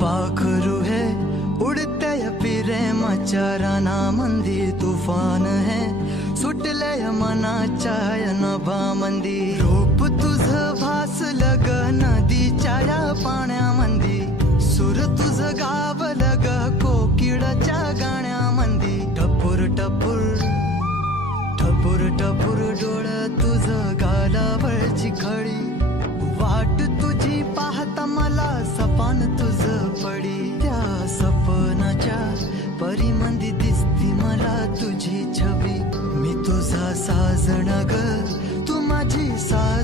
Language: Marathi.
पाखरू है उड़ते प्रेमाच्या रानामंदी तुफान है सुटलय मनाच्या नभामंदी रूप तुझ भासलं ग नदीच्या या पाण्यामंदी सुर तुझ गावलं ग कोकिळाच्या गाण्यामंदी टपूर टपूर टपूर टपूर डोळं तुझ गालावरची खळी वाट तुझी पाहता मला सपान तुझ पडी त्या सपनाच्या परिमंदी दिसती मला तुझी छबी मी तुझा साजण ग तू माझी सा